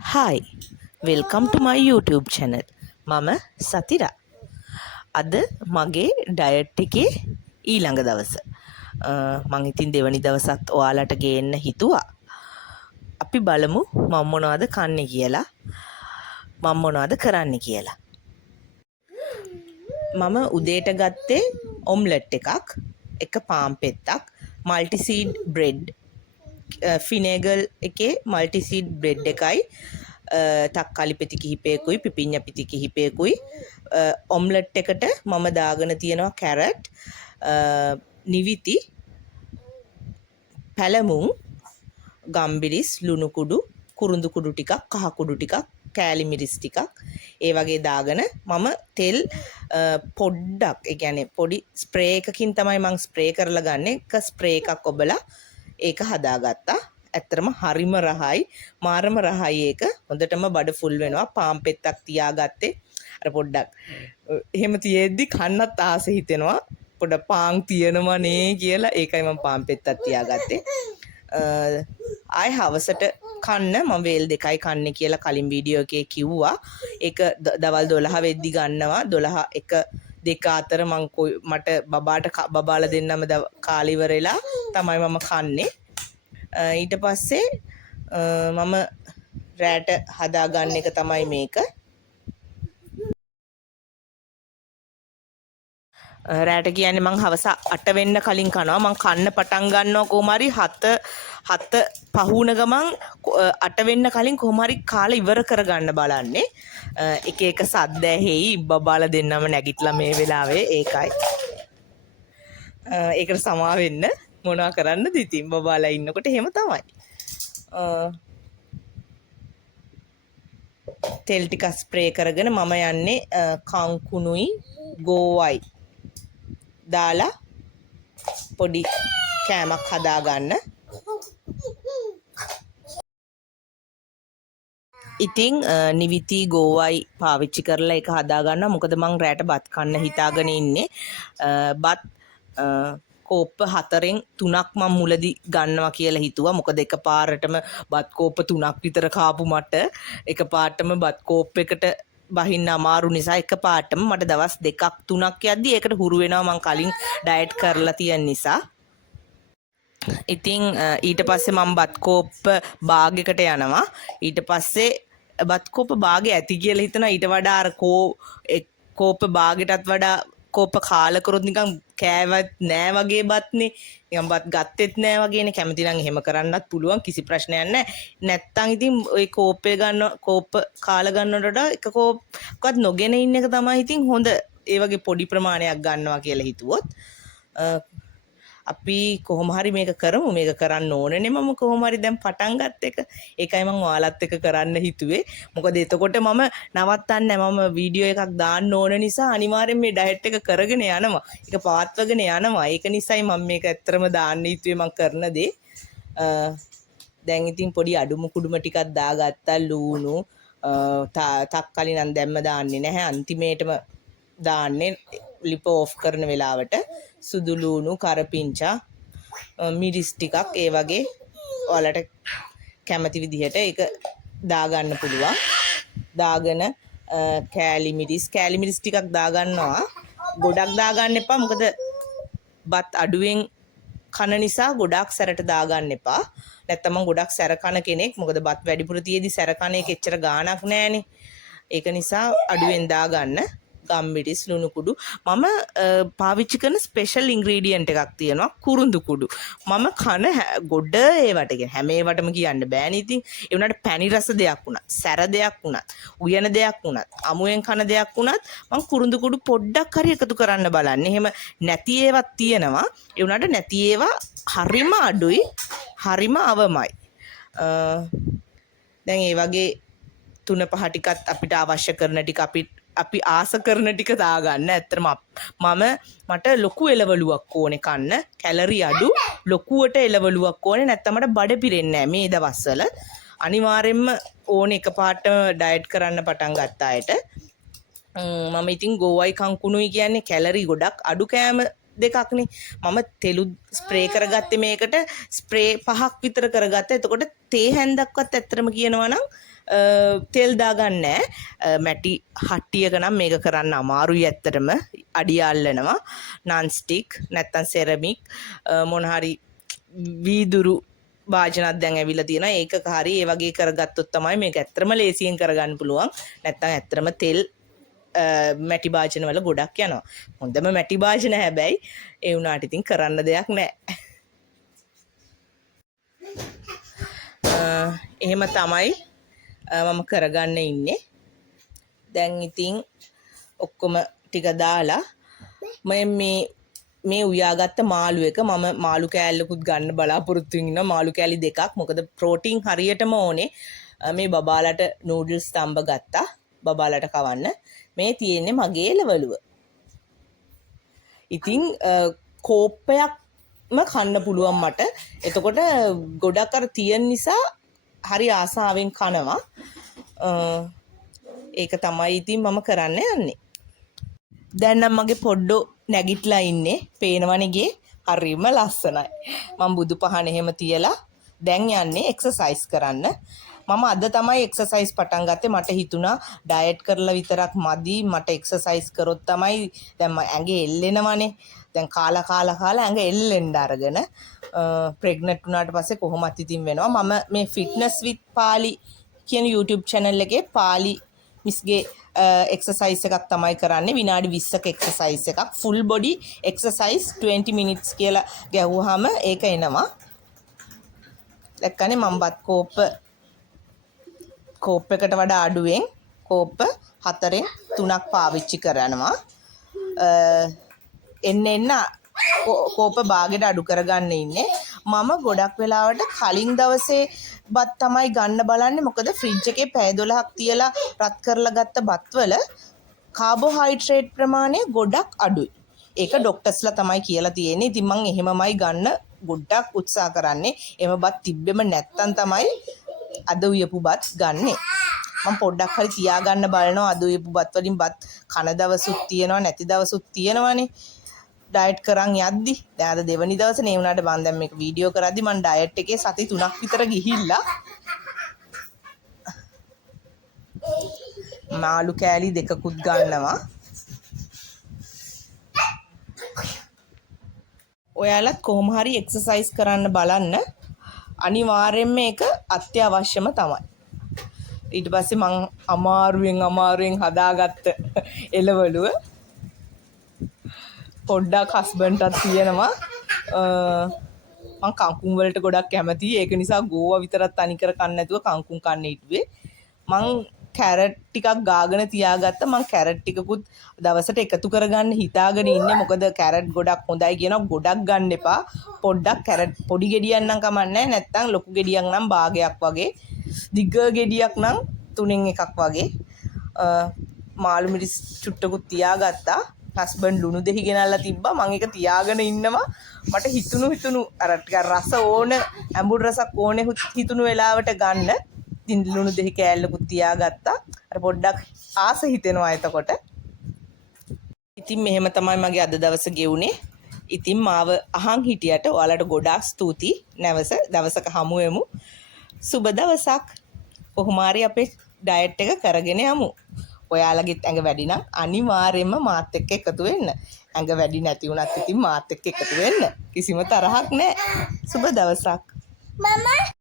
Hi, welcome to my YouTube channel. මම සතිරා. අද මගේ ඩයට් එකේ ඊළඟ දවස. මං ඉතින් දෙවනි දවසත් ඔයාලට ගේන්න හිතුවා. අපි බලමු මම මොනවද කන්නේ කියලා. මම මොනවද කරන්නේ කියලා. මම උදේට ගත්තේ ඔම්ලට් එකක්, එක පාන් පෙත්තක්, මල්ටි සීඩ් බ්‍රෙඩ්, ෆිනේගල් එකේ මල්ටි සීඩ් බ්‍රෙඩ් එකයි, තක්කාලි පෙති කිහිපයකුයි, පිපිඤ්ඤා පිටි කිහිපයකුයි, ඔම්ලට් එකට මම දාගෙන තියෙනවා කැරට්, නිවිති, පැලමුන්, ගම්බිරිස්, ලුණු කුඩු, කුරුඳු කුඩු ටිකක්, කහ කුඩු ටිකක්, කෑලි මිරිස් ටිකක් ඒ වගේ දාගෙන මම තෙල් පොඩ්ඩක්, ඒ කියන්නේ පොඩි ස්ප්‍රේ එකකින් තමයි මම ස්ප්‍රේ කරලා ගන්නෙ. එක ස්ප්‍රේ එකක් ඔබලා ඒක හදාගත්තා. ඇත්තරම හරිම රහයි, මාරම රහයි ඒක. හොඳටම බඩ ෆුල් වෙනවා. පාන් පෙත්තක් තියාගත්තේ. අර පොඩ්ඩක් එහෙම තියෙද්දි කන්නත් ආස හිතෙනවා. පොඩ පාන් තියෙනවා නේ කියලා. ඒකයි මම පාන් පෙත්තක් තියාගත්තේ. ආයි හවසට කන්න මම වේල් දෙකයි කන්නේ කියලා කලින් වීඩියෝ එකේ කිව්වා. ඒක දවල් 12 වෙද්දි ගන්නවා. 12 1 2 අතර මට බබාලා දෙන්නම කාලේ ඉවරලා තමයි මම කන්නේ. ඊට පස්සේ මම රැට හදාගන්න එක තමයි මේක. රැට කියන්නේ මං හවස 8 වෙන්න කලින් කනවා. මං කන්න පටන් ගන්නවා කොහොම හරි 7 පහුන ගමන් 8 වෙන්න කලින් කොහොම හරි කාලා ඉවර කරගන්න බලන්නේ. එක එක සද්ද ඇහෙයි, බබාලා දෙන්නම නැගිටලා මේ වෙලාවේ. ඒකයි. ඒකට සමා වෙන්න. මොනවා කරන්නද ඉතින් බබාලා ඉන්නකොට එහෙම තමයි. තෙල් ටික ස්ප්‍රේ කරගෙන මම යන්නේ කංකුණුයි ගෝවයි දාලා පොඩි කෑමක් හදාගන්න. ඉතින් නිවිති ගෝවයි පාවිච්චි කරලා ඒක හදාගන්නවා. මොකද මං රැට බත් කන්න හිතාගෙන ඉන්නේ. බත් කෝප්ප 4න් 3ක් මම මුලදි ගන්නවා කියලා හිතුවා. මොකද එකපාරටම බත් කෝප්ප 3ක් විතර කාපු මට එකපාරටම බත් කෝප්පයකට බහින්න අමාරු නිසා එකපාරටම මට දවස් 2ක් 3ක් යද්දි ඒකට හුරු වෙනවා මං කලින් ඩයට් කරලා තියෙන නිසා. ඉතින් ඊට පස්සේ මම බත් කෝප්ප භාගයකට යනවා. ඊට පස්සේ බත් කෝප්ප භාගය ඇති කියලා හිතනවා. ඊට වඩා අර කෝප්ප භාගයටත් වඩා කෝප්ප කාලා කරොත් නිකන් කෑවත් නෑ වගේ බත්නේ. නිකන් බත් ගත්තෙත් නෑ වගේනේ. කැමති නම් එහෙම කරන්නත් පුළුවන්, කිසි ප්‍රශ්නයක් නෑ. නැත්තම් ඉතින් ওই කෝප්ප කාලා ගන්නවට වඩා එක කෝප්පක්වත් නොගෙන ඉන්න එක තමයි ඉතින් හොඳ. ඒ වගේ පොඩි ප්‍රමාණයක් ගන්නවා කියලා හිතුවොත් අපි කොහොම හරි මේක කරමු. මේක කරන්න ඕනනේ. මම කොහොම හරි දැන් පටන් ගත්ත එක. ඒකයි මම ඔයාලත් එක්ක කරන්න හිතුවේ. මොකද එතකොට මම නවත්තන්නේ නැහැ. මම වීඩියෝ එකක් දාන්න ඕන නිසා අනිවාර්යෙන් මේ ඩයට් එක කරගෙන යනවා. ඒක පවත්වගෙන යනවා. ඒක නිසායි මම මේක ඇත්තරම දාන්න හිතුවේ මම කරන දේ. දැන් ඉතින් පොඩි අඩුම කුඩුම ටිකක් දාගත්තා. ලූණු තක්කලි නම් දැම්ම දාන්නේ නැහැ. අන්තිමේටම දාන්නේ ලිප ඕෆ් කරන වෙලාවට. සුදු ලූණු, කරපිංචා, මිරිස් ටිකක් ඒ වගේ ඔයාලට කැමති විදිහට ඒක දාගන්න පුළුවන්. දාගෙන කෑලි මිරිස් ටිකක් දාගන්නවා. ගොඩක් දාගන්න එපා. මොකද බත් අඩුවෙන් කන නිසා ගොඩක් සැරට දාගන්න එපා. නැත්තම් මම ගොඩක් සැර කන කෙනෙක්. මොකද බත් වැඩිපුර තියේදී සැර කන එක එච්චර ගාණක් නෑනේ. ඒක නිසා අඩුවෙන් දාගන්න. ගම්බිරිස්, ලුණු කුඩු. මම පාවිච්චි කරන ස්පෙෂල් ඉන්ග්‍රීඩියන්ට් එකක් තියෙනවා, කුරුඳු කුඩු. මම කන ගොඩ ඒවට හැම ඒවටම කියන්න බෑනේ. ඉතින් ඒ වුණාට පැණි රස දෙයක් වුණත්, සැර දෙයක් වුණත්, උයන දෙයක් වුණත්, අමුයෙන් කන දෙයක් වුණත් මම කුරුඳු කුඩු පොඩ්ඩක් හරි එකතු කරන්න බලන්න. එහෙම නැති ඒවත් තියෙනවා. ඒ වුණාට නැති ඒවා හරිම අඩුයි, හරිම අවමයි. දැන් ඒ වගේ 3-5 ටිකත් අපිට අවශ්‍ය කරන ටික අපි ආස කරන ටික දාගන්න. ඇත්තටම මට ලොකු එළවලුවක් ඕනේ කන්න. කැලරි අඩු, ලොකුවට එළවලුවක් ඕනේ. නැත්නම් මට බඩ පිරෙන්නේ නැහැ මේ දවස්වල. අනිවාර්යෙන්ම ඕනේ එකපාරට ඩයට් කරන්න පටන් ගත්ත අයට. මම ඉතින් ගෝවයි කංකුණුයි කියන්නේ කැලරි ගොඩක් අඩු කෑම දෙකක්නේ. මම තෙලු ස්ප්‍රේ කරගත්තේ මේකට ස්ප්‍රේ 5ක් විතර කරගත්තා. එතකොට තේ හැන්දක්වත් ඇත්තටම කියනවා නම් තෙල් දාගන්නේ මැටි හට්ටියක නම් මේක කරන්න අමාරුයි ඇත්තටම අඩිය අල්ලනවා non stick නැත්තම් සෙරමික් මොන හරි වීදුරු භාජනයක් දැන් ඇවිල්ලා තියෙනවා ඒකක හරි ඒ වගේ කරගත්තොත් තමයි මේක ඇත්තටම ලේසියෙන් කරගන්න පුළුවන් නැත්තම් ඇත්තටම තෙල් මැටි භාජන වල ගොඩක් යනවා හොඳම මැටි භාජන හැබැයි ඒ වුණාට ඉතින් කරන්න දෙයක් නැහැ එහෙම තමයි මම කරගන්න ඉන්නේ දැන් ඉතින් ඔක්කොම ටික දාලා මේ උයාගත්ත මාළු එක මම මාළු කෑල්ලකුත් ගන්න බලාපොරොත්තු වෙනවා මාළු කෑලි දෙකක් මොකද ප්‍රෝටීන් හරියටම ඕනේ මේ බබාලට නූඩල්ස් තම්බ ගත්තා බබාලට කවන්න මේ තියෙන්නේ මගේ එළවලුව ඉතින් කෝප්පයක්ම කන්න පුළුවන් මට එතකොට ගොඩක් අර තියෙන නිසා හරි ආසාවෙන් කනවා ඒක තමයි ඉතින් මම කරන්න යන්නේ දැන් නම් මගේ පොඩ්ඩෝ නැගිටලා ඉන්නේ පේනවනේගේ හරිම ලස්සනයි මම බුදු පහන එහෙම තියලා දැන් යන්නේ එක්සර්සයිස් කරන්න මම අද තමයි එක්සර්සයිස් පටන් ගත්තේ මට හිතුණා ඩයට් කරලා විතරක් මදි මට එක්සර්සයිස් කරොත් තමයි දැන් ඇඟේ එල්ලෙනවනේ දැන් කාලා ඇඟ එල්ලෙන්න අරගෙන ප්‍රෙග්නන්ට් වුණාට පස්සේ කොහොමත් ඉතින් වෙනවා මම මේ ෆිට්නස් විත් පාලි කියන YouTube channel එකේ පාලි මිස්ගේ එක්සර්සයිස් එකක් තමයි කරන්නේ විනාඩි 20ක එක්සර්සයිස් එකක් ෆුල් බොඩි එක්සර්සයිස් 20 minutes කියලා ගැහුවාම ඒක එනවා දැක්කනේ මම බත් කෝප් එකට වඩා අඩුවෙන් කෝප්ප 4න් 3ක් පාවිච්චි කරනවා එන්න කෝප භාගෙට අඩු කරගන්න ඉන්නේ මම ගොඩක් වෙලාවට කලින් දවසේ බත් තමයි ගන්න බලන්නේ මොකද ෆ්‍රිජ් එකේ පැය 12ක් තියලා රත් කරලා ගත්ත බත්වල කාබෝහයිඩ්‍රේට් ප්‍රමාණය ගොඩක් අඩුයි. ඒක ડોක්ටර්ස්ලා තමයි කියලා තියෙන්නේ. ඉතින් මම එහෙමමයි ගන්න ගොඩක් උත්සාහ කරන්නේ. එහෙම බත් තිබ්බෙම නැත්තම් තමයි අද උයපු බත් ගන්නෙ. මම පොඩ්ඩක් හරි තියාගන්න බලනවා අද උයපු බත් වලින් බත් කන දවසුත් තියෙනවා නැති දවසුත් තියෙනවනේ. ඩයට් කරන් යද්දි දැන් අද දෙවනි දවසේ නේ වුණාට මම දැන් මේක වීඩියෝ කරද්දි මම ඩයට් එකේ සති 3ක් විතර ගිහිල්ලා මාළු කෑලි දෙකකුත් ගන්නවා ඔයාලත් කොහොම හරි එක්සර්සයිස් කරන්න බලන්න අනිවාර්යෙන්ම මේක අත්‍යවශ්‍යම තමයි ඊට පස්සේ මම අමාරුවෙන් හදාගත්ත එළවලුව පොඩ්ඩක් හස්බන්ඩ්ටත් තියෙනවා මම කංකුම් වලට ගොඩක් කැමතියි ඒක නිසා ගෝවා විතරක් තනි කර කන්න නැතුව කංකුම් කන්න හිටුවේ මම කැරට් ටිකක් ගාගෙන තියාගත්ත මම කැරට් ටිකකුත් දවසට එකතු කරගන්න හිතාගෙන ඉන්නේ මොකද කැරට් ගොඩක් හොඳයි කියනවා ගොඩක් ගන්න එපා පොඩ්ඩක් කැරට් පොඩි ගෙඩියක් නම් කමන්නේ නැත්නම් ලොකු ගෙඩියක් නම් භාගයක් වගේ දිග ගෙඩියක් නම් 3න් එකක් වගේ මාළු මිරිස් චුට්ටකුත් තියාගත්තා හස්බන්ඩ් ලුණු දෙහි ගෙනල්ලා තිබ්බා මම ඒක තියාගෙන ඉන්නවා මට හිතුණු අර ටික රස ඕන ඇඹුල් රසක් ඕනේ හිතුණු වෙලාවට ගන්න ඉතින් ලුණු දෙහි කෑල්ලකුත් තියාගත්තා අර පොඩ්ඩක් ආස හිතෙනවා එතකොට ඉතින් මෙහෙම තමයි මගේ අද දවස ගෙවුනේ ඉතින් මාව අහන් හිටියට ඔයාලට ගොඩාක් ස්තුතියි නැවස දවසක හමු වෙමු සුබ දවසක් කොහොම හරි අපේ ඩයට් එක කරගෙන යමු ඔයාලගෙත් ඇඟ වැඩි නම් අනිවාර්යයෙන්ම මාත් එක්ක එකතු වෙන්න. ඇඟ වැඩි නැති වුණත් ඉතින් මාත් එක්ක එකතු වෙන්න. කිසිම තරහක් නැහැ. සුබ දවසක්. මම